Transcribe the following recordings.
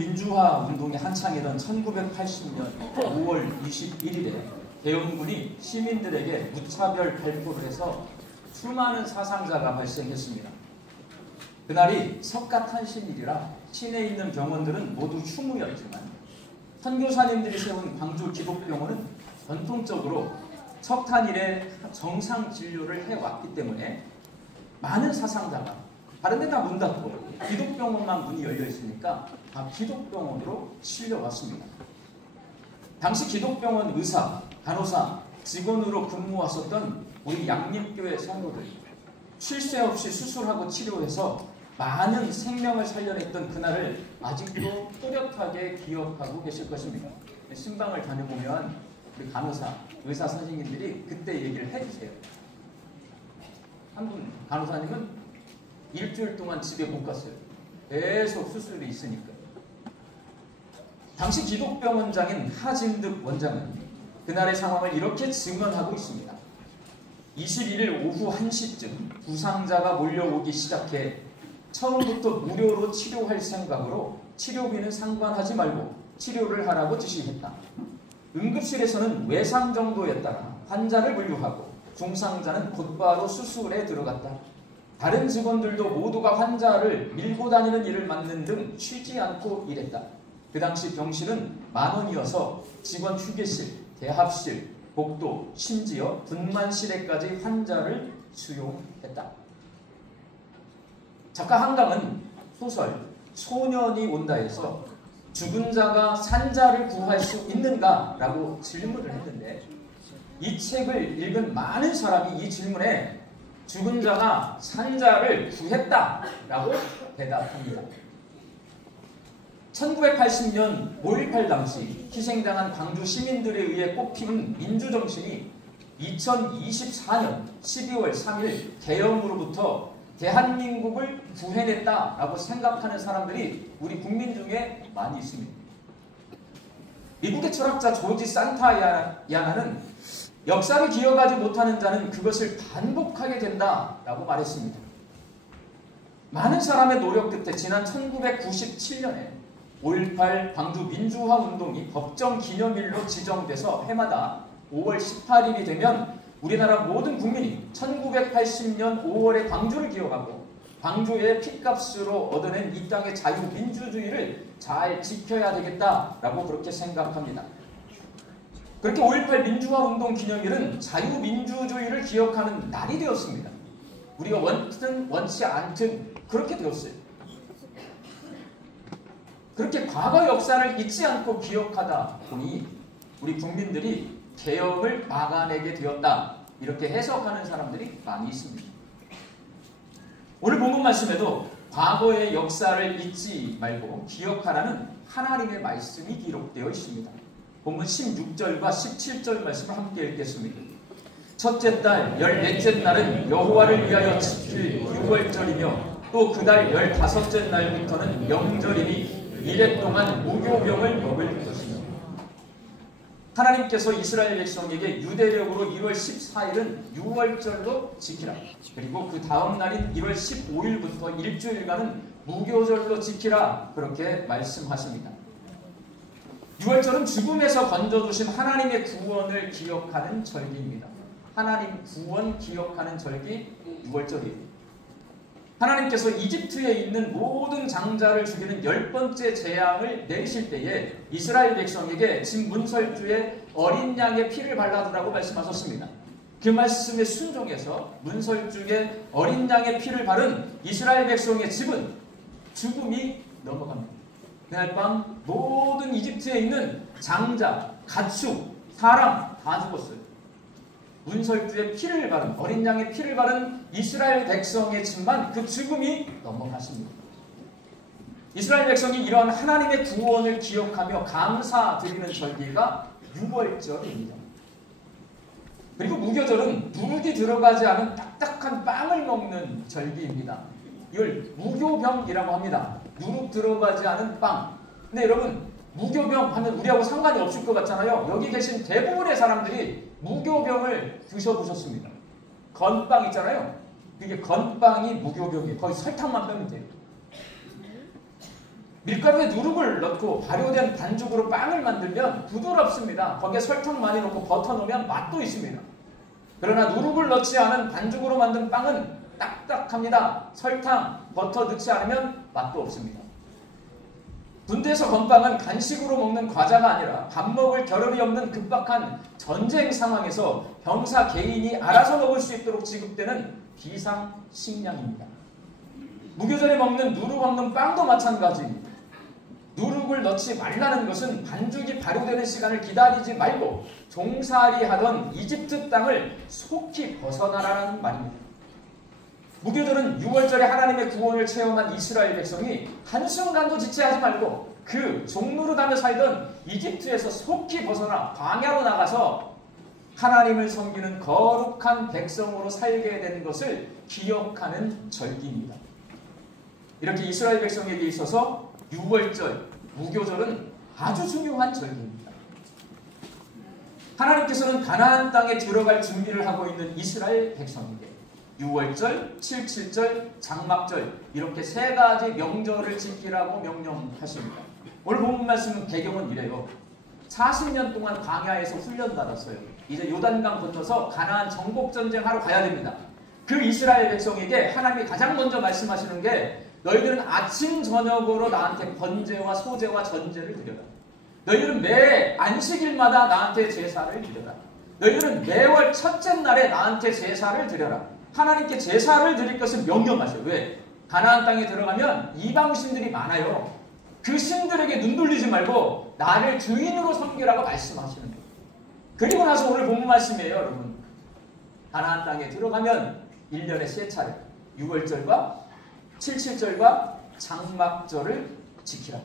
민주화 운동이 한창이던 1980년 5월 21일에 대원군이 시민들에게 무차별 발포를 해서 수많은 사상자가 발생했습니다. 그날이 석가탄신일이라 시내에 있는 병원들은 모두 휴무였지만 선교사님들이 세운 광주 기독병원은 전통적으로 석탄일에 정상 진료를 해왔기 때문에 많은 사상자가 다른 데 다 문 닫고 기독병원만 문이 열려 있으니까 다 기독병원으로 실려왔습니다. 당시 기독병원 의사, 간호사, 직원으로 근무하셨던 우리 양림교회 성도들 쉴 새 없이 수술하고 치료해서 많은 생명을 살려냈던 그날을 아직도 또렷하게 기억하고 계실 것입니다. 신방을 다녀보면 우리 간호사, 의사 선생님들이 그때 얘기를 해주세요. 한 분 간호사님은 일주일 동안 집에 못 갔어요. 계속 수술이 있으니까. 당시 기독병원장인 하진득 원장은 그날의 상황을 이렇게 증언하고 있습니다. 21일 오후 1시쯤 부상자가 몰려오기 시작해 처음부터 무료로 치료할 생각으로 치료비는 상관하지 말고 치료를 하라고 지시했다. 응급실에서는 외상 정도에 따라 환자를 분류하고 중상자는 곧바로 수술에 들어갔다. 다른 직원들도 모두가 환자를 밀고 다니는 일을 맡는 등 쉬지 않고 일했다. 그 당시 병실은 10,000원이어서 직원 휴게실, 대합실, 복도, 심지어 분만실에까지 환자를 수용했다. 작가 한강은 소설 소년이 온다에서 죽은 자가 산자를 구할 수 있는가? 라고 질문을 했는데 이 책을 읽은 많은 사람이 이 질문에 죽은 자가 산자를 구했다 라고 대답합니다. 1980년 5.18 당시 희생당한 광주 시민들에 의해 꽃피운 민주정신이 2024년 12월 3일 개엄으로부터 대한민국을 구해냈다라고 생각하는 사람들이 우리 국민 중에 많이 있습니다. 미국의 철학자 조지 산타야나는 역사를 기억하지 못하는 자는 그것을 반복하게 된다라고 말했습니다. 많은 사람의 노력 끝에 지난 1997년에 5.18 광주 민주화 운동이 법정 기념일로 지정돼서 해마다 5월 18일이 되면 우리나라 모든 국민이 1980년 5월에 광주를 기억하고 광주의 핏값으로 얻어낸 이 땅의 자유민주주의를 잘 지켜야 되겠다라고 그렇게 생각합니다. 그렇게 5.18 민주화 운동 기념일은 자유민주주의를 기억하는 날이 되었습니다. 우리가 원든 원치 않든 그렇게 되었어요. 그렇게 과거 역사를 잊지 않고 기억하다 보니 우리 국민들이 계엄을 막아내게 되었다. 이렇게 해석하는 사람들이 많이 있습니다. 오늘 본문 말씀에도 과거의 역사를 잊지 말고 기억하라는 하나님의 말씀이 기록되어 있습니다. 본문 16절과 17절 말씀을 함께 읽겠습니다. 첫째 달 14째 날은 여호와를 위하여 지킬 6월절이며 또 그 달 15째 날부터는 명절이니 이래 동안 무교병을 먹을 것이며 하나님께서 이스라엘 백성에게 유대력으로 1월 14일은 6월절로 지키라. 그리고 그 다음 날인 1월 15일부터 일주일간은 무교절로 지키라. 그렇게 말씀하십니다. 6월절은 죽음에서 건져주신 하나님의 구원을 기억하는 절기입니다. 하나님 구원 기억하는 절기 6월절이에요. 하나님께서 이집트에 있는 모든 장자를 죽이는 10번째 재앙을 내리실 때에 이스라엘 백성에게 집 문설주에 어린 양의 피를 발라두라고 말씀하셨습니다. 그 말씀에 순종해서 문설주에 어린 양의 피를 바른 이스라엘 백성의 집은 죽음이 넘어갑니다. 그날 밤 모든 이집트에 있는 장자, 가축, 사람 다 죽었어요. 문설주의 피를 바른 어린 양의 피를 바른 이스라엘 백성의 집만 그 죽음이 넘어갔습니다. 이스라엘 백성이 이러한 하나님의 구원을 기억하며 감사드리는 절기가 6월절입니다. 그리고 무교절은 누룩이 들어가지 않은 딱딱한 빵을 먹는 절기입니다. 이걸 무교병이라고 합니다. 누룩 들어가지 않은 빵. 근데 여러분 무교병 하면 우리하고 상관이 없을 것 같잖아요. 여기 계신 대부분의 사람들이 무교병을 드셔보셨습니다. 건빵 있잖아요. 그게 건빵이 무교병이에요. 거의 설탕만 빼면 돼요. 밀가루에 누룩을 넣고 발효된 반죽으로 빵을 만들면 부드럽습니다. 거기에 설탕 많이 넣고 버터 넣으면 맛도 있습니다. 그러나 누룩을 넣지 않은 반죽으로 만든 빵은 딱딱합니다. 설탕, 버터 넣지 않으면 맛도 없습니다. 군대에서 건빵은 간식으로 먹는 과자가 아니라 밥 먹을 겨를이 없는 급박한 전쟁 상황에서 병사 개인이 알아서 먹을 수 있도록 지급되는 비상식량입니다. 무교절에 먹는 누룩 없는 빵도 마찬가지입니다. 누룩을 넣지 말라는 것은 반죽이 발효되는 시간을 기다리지 말고 종살이 하던 이집트 땅을 속히 벗어나라는 말입니다. 무교절은 6월절에 하나님의 구원을 체험한 이스라엘 백성이 한순간도 지체하지 말고 그 종노릇하며 살던 이집트에서 속히 벗어나 광야로 나가서 하나님을 섬기는 거룩한 백성으로 살게 된 것을 기억하는 절기입니다. 이렇게 이스라엘 백성에게 있어서 6월절, 무교절은 아주 중요한 절기입니다. 하나님께서는 가나안 땅에 들어갈 준비를 하고 있는 이스라엘 백성에게 6월절, 77절, 장막절 이렇게 세 가지 명절을 지키라고 명령하십니다. 오늘 본문 말씀은 배경은 이래요. 40년 동안 광야에서 훈련받았어요. 이제 요단강 건너서 가나안 정복전쟁 하러 가야 됩니다. 그 이스라엘 백성에게 하나님이 가장 먼저 말씀하시는 게 너희들은 아침 저녁으로 나한테 번제와 소제와 전제를 드려라. 너희들은 매 안식일마다 나한테 제사를 드려라. 너희들은 매월 첫째 날에 나한테 제사를 드려라. 하나님께 제사를 드릴 것을 명령하셔요. 왜? 가나안 땅에 들어가면 이방신들이 많아요. 그 신들에게 눈 돌리지 말고 나를 주인으로 섬기라고 말씀하시는 거예요. 그리고 나서 오늘 본문 말씀이에요, 여러분. 가나안 땅에 들어가면 1년에 3차례 6월절과 77절과 장막절을 지키라.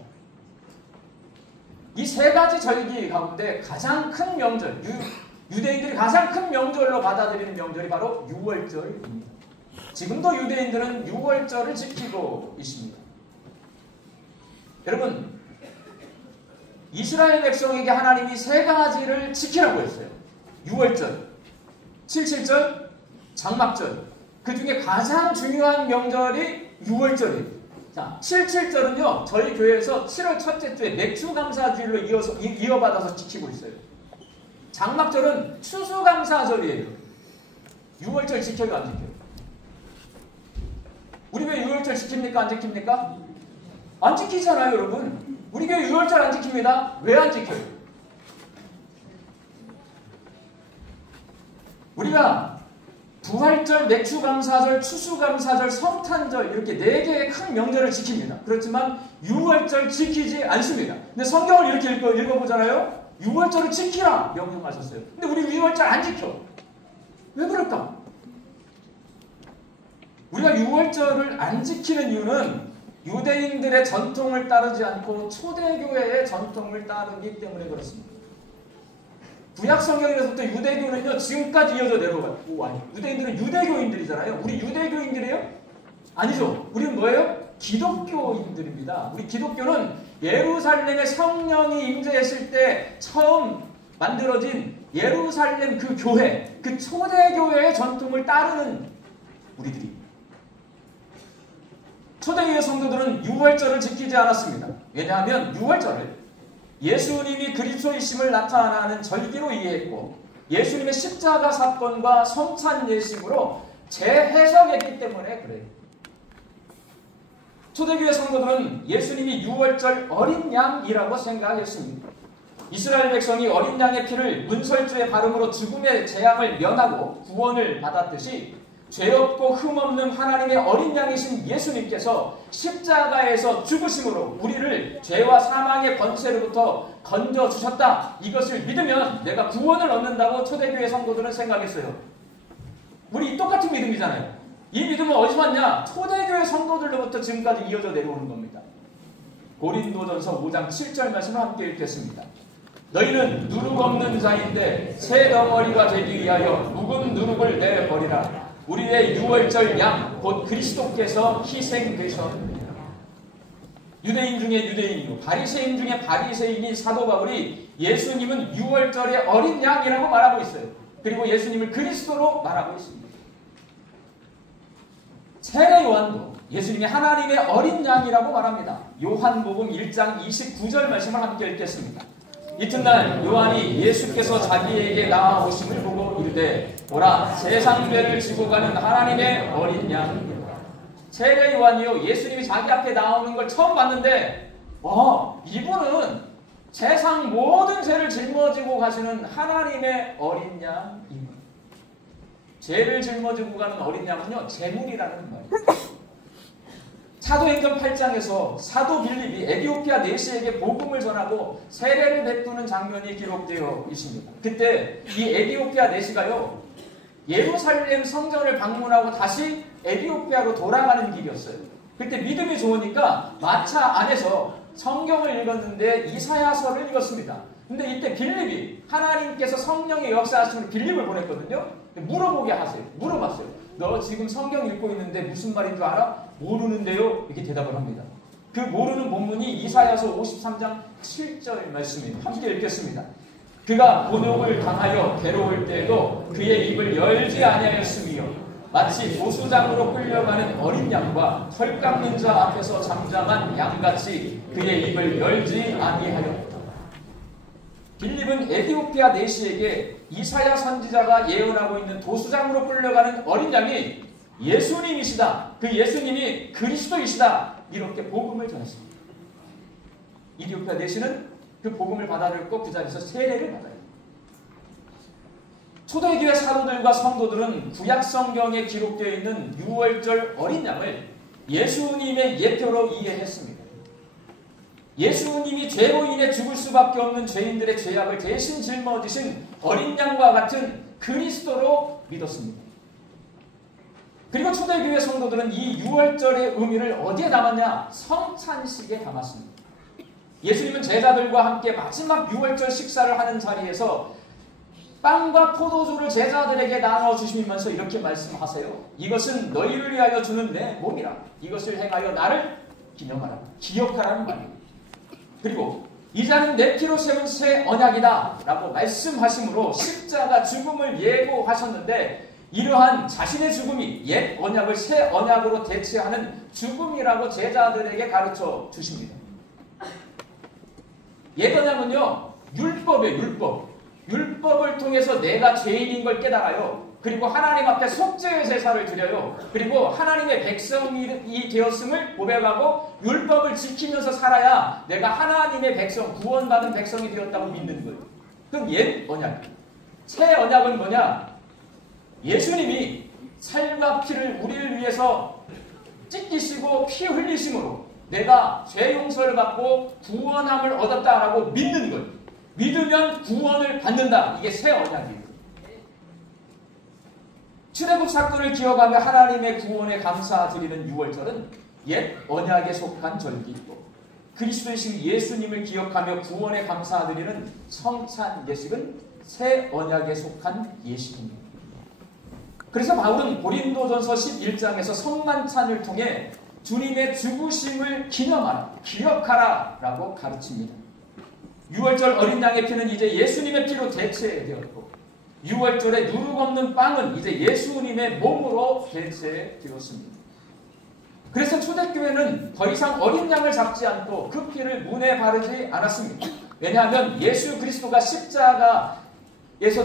이 세 가지 절기 가운데 가장 큰 명절, 유대인들이 가장 큰 명절로 받아들이는 명절이 바로 6월절입니다. 지금도 유대인들은 6월절을 지키고 있습니다. 여러분, 이스라엘 백성에게 하나님이 세 가지를 지키라고 했어요. 6월절, 77절, 장막절. 그 중에 가장 중요한 명절이 6월절이에요. 자, 77절은요, 저희 교회에서 7월 첫째 주에 맥주감사주일로 이어받아서 지키고 있어요. 장막절은 추수감사절이에요. 6월절 지켜요, 안 지켜요? 우리 교회 6월절 지킵니까, 안 지킵니까? 안 지키잖아요, 여러분. 우리 교회 6월절 안 지킵니다. 왜 안 지켜요? 우리가 부활절, 맥주감사절, 추수감사절, 성탄절 이렇게 4개의 큰 명절을 지킵니다. 그렇지만 6월절 지키지 않습니다. 근데 성경을 이렇게 읽어보잖아요. 6월절을 지키라 명령하셨어요. 근데 우리 6월절 안 지켜. 왜 그럴까? 우리가 6월절을 안 지키는 이유는 유대인들의 전통을 따르지 않고 초대교회의 전통을 따르기 때문에 그렇습니다. 구약 성경에서부터 유대교는요, 지금까지 이어져 내려와요. 유대인들은 유대교인들이잖아요. 우리 유대교인들이에요? 아니죠. 우리는 뭐예요? 기독교인들입니다. 우리 기독교는 예루살렘에 성령이 임재했을 때 처음 만들어진 예루살렘 그 교회, 그 초대교회의 전통을 따르는 우리들이. 초대교회 성도들은 6월절을 지키지 않았습니다. 왜냐하면 6월절을 예수님이 그리스도이심을 나타나는 절기로 이해했고 예수님의 십자가 사건과 성찬 예식으로 재해석했기 때문에 그래요. 초대교회 성도들은 예수님이 6월절 어린 양이라고 생각했습니다. 이스라엘 백성이 어린 양의 피를 문설주의 발음으로 죽음의 재앙을 면하고 구원을 받았듯이 죄 없고 흠 없는 하나님의 어린 양이신 예수님께서 십자가에서 죽으심으로 우리를 죄와 사망의 권세로부터 건져주셨다. 이것을 믿으면 내가 구원을 얻는다고 초대교회 성도들은 생각했어요. 우리 똑같은 믿음이잖아요. 이 믿음은 어디서 왔냐? 초대교회 성도들로부터 지금까지 이어져 내려오는 겁니다. 고린도전서 5장 7절 말씀을 함께 읽겠습니다. 너희는 누룩 없는 자인데 새 덩어리가 되기 위하여 묵은 누룩을 내버리라. 우리의 6월절 양 곧 그리스도께서 희생되셨느니라. 유대인 중에 유대인이고 바리새인 중에 바리새인인 사도 바울이 예수님은 6월절의 어린 양이라고 말하고 있어요. 그리고 예수님을 그리스도로 말하고 있습니다. 세례 요한도 예수님이 하나님의 어린 양이라고 말합니다. 요한복음 1장 29절 말씀을 함께 읽겠습니다. 이튿날 요한이 예수께서 자기에게 나아오심을 보고 이르되 보라 세상 죄를 지고 가는 하나님의 어린 양이라. 세례 요한이요, 예수님이 자기 앞에 나오는 걸 처음 봤는데 이분은 세상 모든 죄를 짊어지고 가시는 하나님의 어린 양입니다. 죄를 짊어지고 가는 어린 양은요, 재물이라는 말이에요. 사도행전 8장에서 사도 빌립이 에디오피아 내시에게 복음을 전하고 세례를 베푸는 장면이 기록되어 있습니다. 그때 이 에디오피아 내시가요, 예루살렘 성전을 방문하고 다시 에디오피아로 돌아가는 길이었어요. 그때 믿음이 좋으니까 마차 안에서 성경을 읽었는데 이사야서를 읽었습니다. 근데 이때 빌립이 하나님께서 성령의 역사하시는 빌립을 보냈거든요. 물어보게 하세요. 물어봤어요. 너 지금 성경 읽고 있는데 무슨 말인 줄 알아? 모르는데요. 이렇게 대답을 합니다. 그 모르는 본문이 이사야서 53장 7절 말씀입니다. 함께 읽겠습니다. 그가 곤욕을 당하여 괴로울 때에도 그의 입을 열지 아니하였으며 마치 보수장으로 끌려가는 어린 양과 털 깎는 자 앞에서 잠잠한 양같이 그의 입을 열지 아니하였다. 빌립은 에디오피아 내시에게 이사야 선지자가 예언하고 있는 도수장으로 끌려가는 어린 양이 예수님이시다. 그 예수님이 그리스도이시다. 이렇게 복음을 전했습니다. 에디오피아 내시는 그 복음을 받아들였고 그 자리에서 세례를 받아요. 초대교회 사도들과 성도들은 구약 성경에 기록되어 있는 유월절 어린 양을 예수님의 예표로 이해했습니다. 예수님이 죄로 인해 죽을 수밖에 없는 죄인들의 죄악을 대신 짊어지신 어린 양과 같은 그리스도로 믿었습니다. 그리고 초대교회 성도들은 이 유월절의 의미를 어디에 담았냐? 성찬식에 담았습니다. 예수님은 제자들과 함께 마지막 유월절 식사를 하는 자리에서 빵과 포도주를 제자들에게 나눠주시면서 이렇게 말씀하세요. 이것은 너희를 위하여 주는 내 몸이라. 이것을 행하여 나를 기념하라. 기억하라는 말입니다. 그리고 이 잔은 내 피로 세운 새 언약이다 라고 말씀하심으로 십자가 죽음을 예고하셨는데 이러한 자신의 죽음이 옛 언약을 새 언약으로 대체하는 죽음이라고 제자들에게 가르쳐 주십니다. 옛 언약은요, 율법이에요. 율법을 통해서 내가 죄인인 걸 깨달아요. 그리고 하나님 앞에 속죄의 제사를 드려요. 그리고 하나님의 백성이 되었음을 고백하고 율법을 지키면서 살아야 내가 하나님의 백성, 구원받은 백성이 되었다고 믿는 거예요. 그럼 옛 언약. 새 언약은 뭐냐? 예수님이 살과 피를 우리를 위해서 찢기시고 피 흘리심으로 내가 죄 용서를 받고 구원함을 얻었다라고 믿는 거예요. 믿으면 구원을 받는다. 이게 새 언약이에요. 출애굽 사건을 기억하며 하나님의 구원에 감사드리는 유월절은 옛 언약에 속한 절기이고 그리스도이신 예수님을 기억하며 구원에 감사드리는 성찬 예식은 새 언약에 속한 예식입니다. 그래서 바울은 고린도전서 11장에서 성만찬을 통해 주님의 죽으심을 기념하라, 기억하라 라고 가르칩니다. 유월절 어린 양의 피는 이제 예수님의 피로 대체되었고 유월절의 누룩 없는 빵은 이제 예수님의 몸으로 대체되었습니다. 그래서 초대교회는 더 이상 어린 양을 잡지 않고 그 피를 문에 바르지 않았습니다. 왜냐하면 예수 그리스도가 십자가에서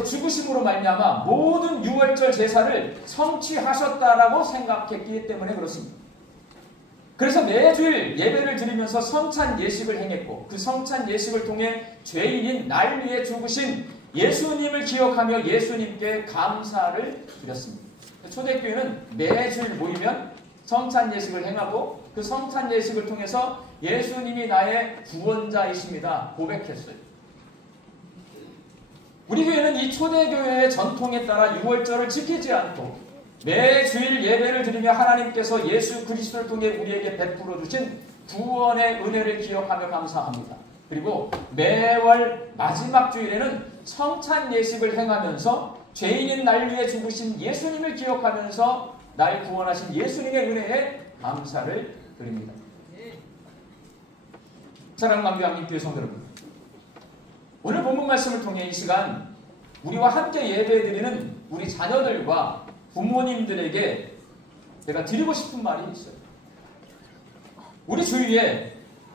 죽으심으로 말미암아 모든 유월절 제사를 성취하셨다라고 생각했기 때문에 그렇습니다. 그래서 매주일 예배를 드리면서 성찬 예식을 행했고 그 성찬 예식을 통해 죄인인 날 위해 죽으신 예수님을 기억하며 예수님께 감사를 드렸습니다. 초대교회는 매주일 모이면 성찬 예식을 행하고 그 성찬 예식을 통해서 예수님이 나의 구원자이십니다. 고백했어요. 우리 교회는 이 초대교회의 전통에 따라 유월절을 지키지 않고 매주일 예배를 드리며 하나님께서 예수 그리스도를 통해 우리에게 베풀어 주신 구원의 은혜를 기억하며 감사합니다. 그리고 매월 마지막 주일에는 성찬 예식을 행하면서 죄인인 날 위해 죽으신 예수님을 기억하면서 날 구원하신 예수님의 은혜에 감사를 드립니다. 사랑하는 만교한민교회 성도 여러분, 오늘 본문 말씀을 통해 이 시간 우리와 함께 예배드리는 우리 자녀들과 부모님들에게 제가 드리고 싶은 말이 있어요. 우리 주위에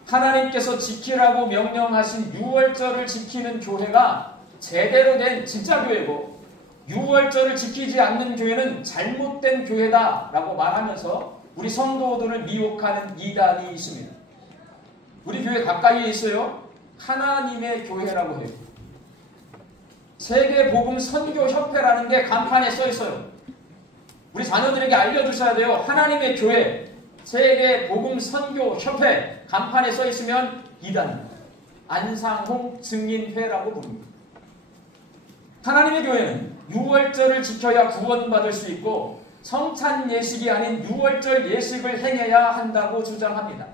하나님께서 지키라고 명령하신 유월절을 지키는 교회가 제대로 된 진짜 교회고, 유월절을 지키지 않는 교회는 잘못된 교회다라고 말하면서 우리 성도들을 미혹하는 이단이 있습니다. 우리 교회 가까이에 있어요. 하나님의 교회라고 해요. 세계복음 선교협회라는 게 간판에 써 있어요. 우리 자녀들에게 알려주셔야 돼요. 하나님의 교회, 세계복음 선교협회 간판에 써 있으면 이단입니다. 안상홍 증인회라고 부릅니다. 하나님의 교회는 유월절을 지켜야 구원받을 수 있고 성찬 예식이 아닌 유월절 예식을 행해야 한다고 주장합니다.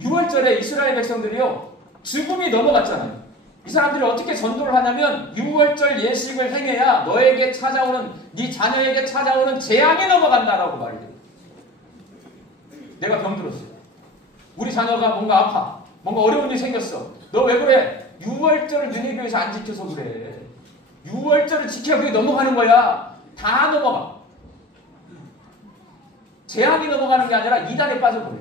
유월절에 이스라엘 백성들이요, 죽음이 넘어갔잖아요. 이 사람들이 어떻게 전도를 하냐면 유월절 예식을 행해야 너에게 찾아오는, 네 자녀에게 찾아오는 재앙이 넘어간다라고 말해요. 내가 병들었어요. 우리 자녀가 뭔가 아파. 뭔가 어려운 일이 생겼어. 너 왜 그래? 유월절을 너네 교회에서 안 지켜서 그래. 유월절을 지켜야 그게 넘어가는 거야. 다 넘어가. 재앙이 넘어가는 게 아니라 이단에 빠져버려요.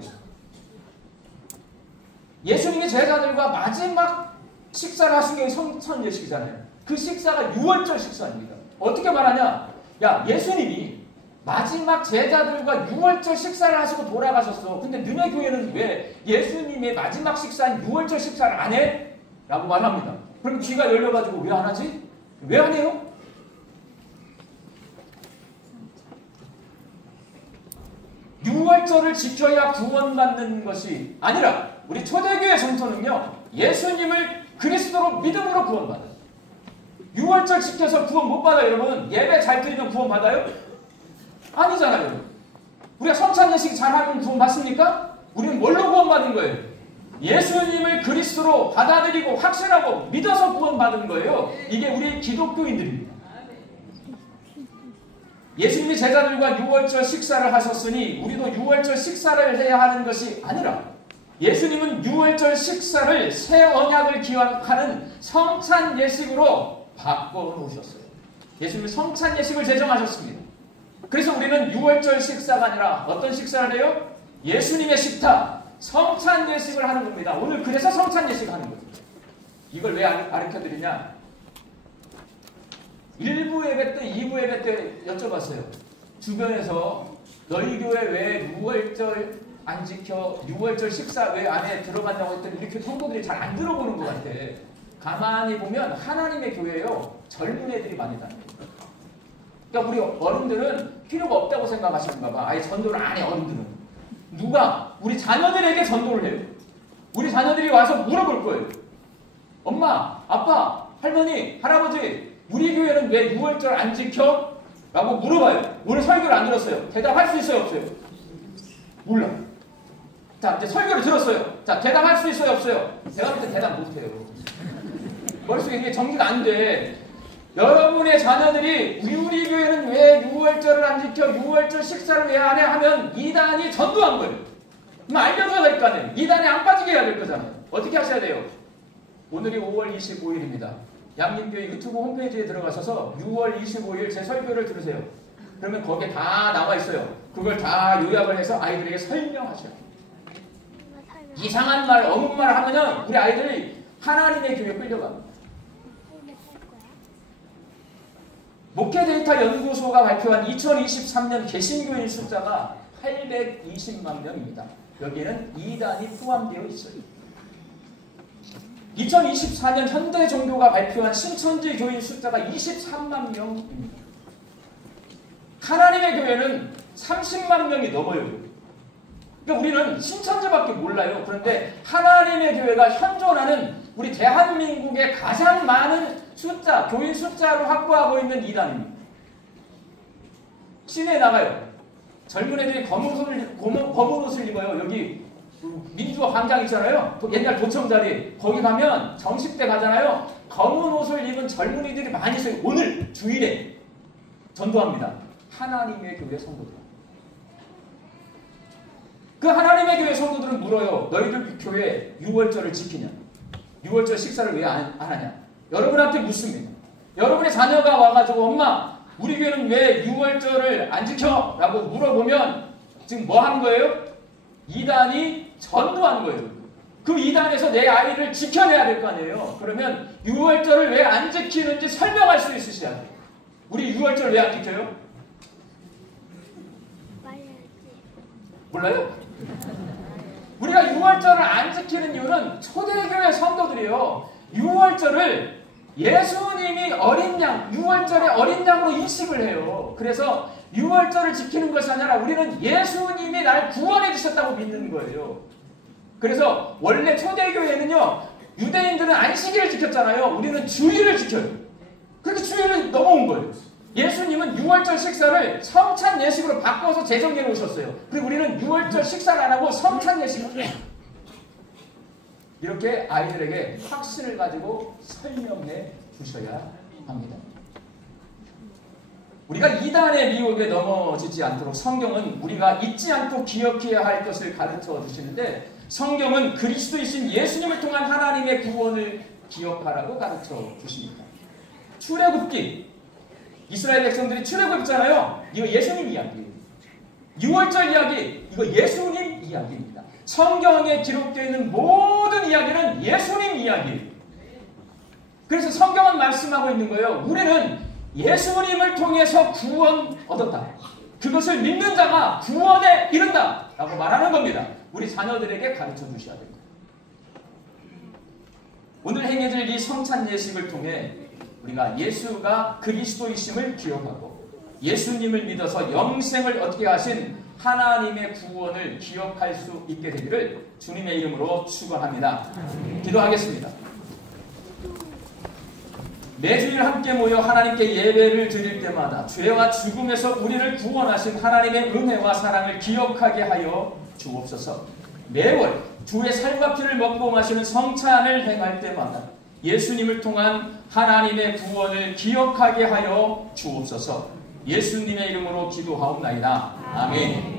예수님이 제자들과 마지막 식사를 하신 게 성찬 예식이잖아요. 그 식사가 유월절 식사입니다. 어떻게 말하냐? 야, 예수님이 마지막 제자들과 유월절 식사를 하시고 돌아가셨어. 근데 너네 교회는 왜 예수님의 마지막 식사인 유월절 식사를 안 해? 라고 말합니다. 그럼 귀가 열려가지고 왜 안 하지? 왜 안 해요? 유월절을 지켜야 구원받는 것이 아니라 우리 초대교회 전통은요, 예수님을 그리스도로 믿음으로 구원받아요. 유월절 지켜서 구원 못 받아요. 여러분, 예배 잘 드리면 구원 받아요? 아니잖아요. 우리가 성찬 예식 잘하면 구원 받습니까? 우리는 뭘로 구원 받은 거예요? 예수님을 그리스도로 받아들이고 확신하고 믿어서 구원 받은 거예요. 이게 우리 기독교인들입니다. 예수님이 제자들과 유월절 식사를 하셨으니 우리도 유월절 식사를 해야 하는 것이 아니라 예수님은 유월절 식사를 새 언약을 기억하는 성찬 예식으로 바꿔놓으셨어요. 예수님은 성찬 예식을 제정하셨습니다. 그래서 우리는 유월절 식사가 아니라 어떤 식사를 해요? 예수님의 식탁, 성찬 예식을 하는 겁니다. 오늘 그래서 성찬 예식을 하는 거죠. 이걸 왜 가르쳐드리냐? 1부 예배 때, 2부 예배 때 여쭤봤어요. 주변에서 너희 교회 왜 유월절 안 지켜? 유월절 식사 왜 안에 들어간다고 했더니 우리 교회 성도들이 잘 안 들어보는 것 같아. 가만히 보면 하나님의 교회예요. 젊은 애들이 많이 다녀요. 그러니까 우리 어른들은 필요가 없다고 생각하시는가 봐. 아예 전도를 안 해, 어른들은. 누가? 우리 자녀들에게 전도를 해요. 우리 자녀들이 와서 물어볼 거예요. 엄마, 아빠, 할머니, 할아버지, 우리 교회는 왜 유월절 안 지켜? 라고 물어봐요. 오늘 설교를 안 들었어요. 대답할 수 있어요, 없어요? 몰라. 자, 이제 설교를 들었어요. 자, 대답할 수 있어요, 없어요? 제가 볼 때 대답 못해요. 머릿속에 이게 정리가 안 돼. 여러분의 자녀들이 우리 교회는 왜 유월절을 안 지켜? 유월절 식사를 왜 안 해? 하면 이단이 전도한 거예요. 그럼 알려줘야 될 거 아니에요. 이단에 안 빠지게 해야 될 거잖아요. 어떻게 하셔야 돼요? 오늘이 5월 25일입니다. 양림교회 유튜브 홈페이지에 들어가셔서 6월 25일 제 설교를 들으세요. 그러면 거기에 다 나와 있어요. 그걸 다 요약을 해서 아이들에게 설명하셔야 돼요. 이상한 말, 어묵 말 하면은 우리 아이들이 하나님의 교회에 끌려갑니다. 목회 데이터 연구소가 발표한 2023년 개신교인 숫자가 820만 명입니다. 여기에는 이단이 포함되어 있어요. 2024년 현대 종교가 발표한 신천지 교인 숫자가 23만 명입니다. 하나님의 교회는 30만 명이 넘어요. 그러니까 우리는 신천지밖에 몰라요. 그런데 하나님의 교회가 현존하는 우리 대한민국의 가장 많은 숫자, 교인 숫자로 확보하고 있는 이단입니다. 시내에 나가요. 젊은 애들이 검은 옷을 입어요. 여기 민주화 광장 있잖아요. 옛날 도청 자리. 거기 가면 정식 때 가잖아요. 검은 옷을 입은 젊은이들이 많이 있어요. 오늘 주일에 전도합니다. 하나님의 교회 성도들. 그 하나님의 교회 성도들은 물어요. 너희들 교회 유월절을 지키냐? 유월절 식사를 왜 안 하냐? 여러분한테 묻습니다. 여러분의 자녀가 와가지고 엄마, 우리 교회는 왜 6월절을 안 지켜? 라고 물어보면 지금 뭐 하는 거예요? 이단이 전도하는 거예요. 그 이단에서 내 아이를 지켜내야 될 거 아니에요. 그러면 6월절을 왜 안 지키는지 설명할 수 있으셔야 돼요. 우리 6월절 왜 안 지켜요? 몰라요? 우리가 6월절을 안 지키는 이유는 초대교회 성도들이요. 6월절을 예수님이 어린 양, 6월절의 어린 양으로 인식을 해요. 그래서 6월절을 지키는 것이 아니라 우리는 예수님이 나를 구원해 주셨다고 믿는 거예요. 그래서 원래 초대교회는요. 유대인들은 안식일을 지켰잖아요. 우리는 주일을 지켜요. 그렇게 주일을 넘어온 거예요. 예수님은 6월절 식사를 성찬 예식으로 바꿔서 재정해 놓으셨어요. 그리고 우리는 6월절 식사를 안 하고 성찬 예식을 해요. 이렇게 아이들에게 확신을 가지고 설명해 주셔야 합니다. 우리가 이단의 미혹에 넘어지지 않도록 성경은 우리가 잊지 않고 기억해야 할 것을 가르쳐 주시는데 성경은 그리스도이신 예수님을 통한 하나님의 구원을 기억하라고 가르쳐 주십니다. 출애굽기 이스라엘 백성들이 출애굽했잖아요. 이거 예수님 이야기예요. 6월절 이야기 이거 예수님 이야기입니다. 성경에 기록되어 있는 모든 이야기는 예수님 이야기예요. 그래서 성경은 말씀하고 있는 거예요. 우리는 예수님을 통해서 구원 얻었다. 그것을 믿는 자가 구원에 이른다. 라고 말하는 겁니다. 우리 자녀들에게 가르쳐 주셔야 됩니다. 오늘 행해질 이 성찬 예식을 통해 우리가 예수가 그리스도이심을 기억하고 예수님을 믿어서 영생을 얻게 하신 하나님의 구원을 기억할 수 있게 되기를 주님의 이름으로 축원합니다. 기도하겠습니다. 매주일 함께 모여 하나님께 예배를 드릴 때마다 죄와 죽음에서 우리를 구원하신 하나님의 은혜와 사랑을 기억하게 하여 주옵소서. 매월 주의 살과 피를 먹고 마시는 성찬을 행할 때마다 예수님을 통한 하나님의 구원을 기억하게 하여 주옵소서. 예수님의 이름으로 기도하옵나이다. 아멘.